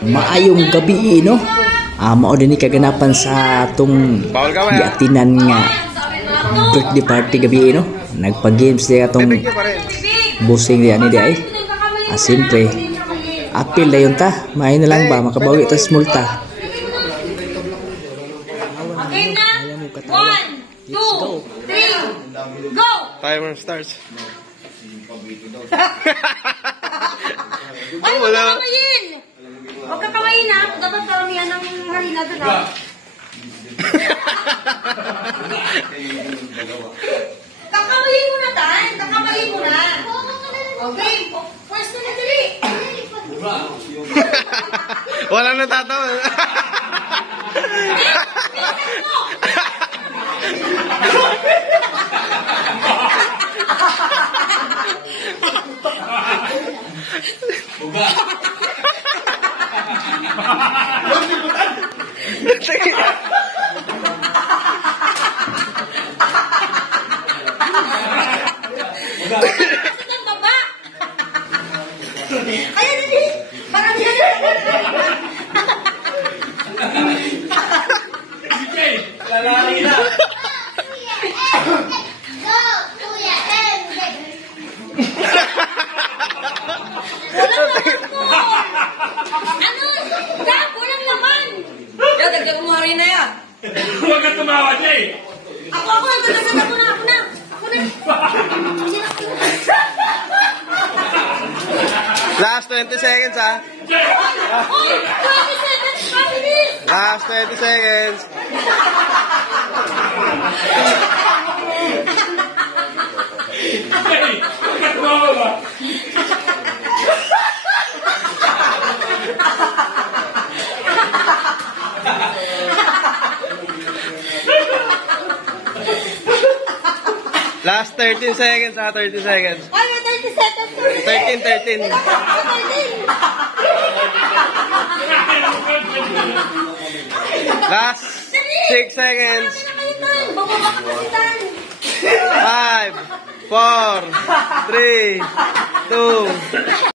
Maayong gabi, no? Mao din ni kaganapan sa atong giatinan nga birthday party gabi, no? Nagpa-games diya atong busing diya ni diya eh. Siyempre, apil na yun ta. May na lang ba, makabawi tas multa. Okay na? 1, 2, 3, go! Timer starts. Ay, huwag kakamayin! Huwag kakamayin ha. Dapat karamihan ng harina doon ha. Kakamayin mo na, Tan. Kakamayin mo na. Okay. First na dali. Wala na tatawa. Ayan, hindi. Parang yan. Lalaki na. Walang laman. Dagdag mo rin na yan. Huwag ka tumawa, Jay. Ako na. Ako na. Last 20 seconds, ha? Oy, 20 seconds, mabilis. Last 20 seconds. Jay, huwag ka tumawa ba? Last 13 seconds, ha? 30 seconds. Ay, 30 seconds. 13. Last 6 seconds. 5, 4, 3, 2,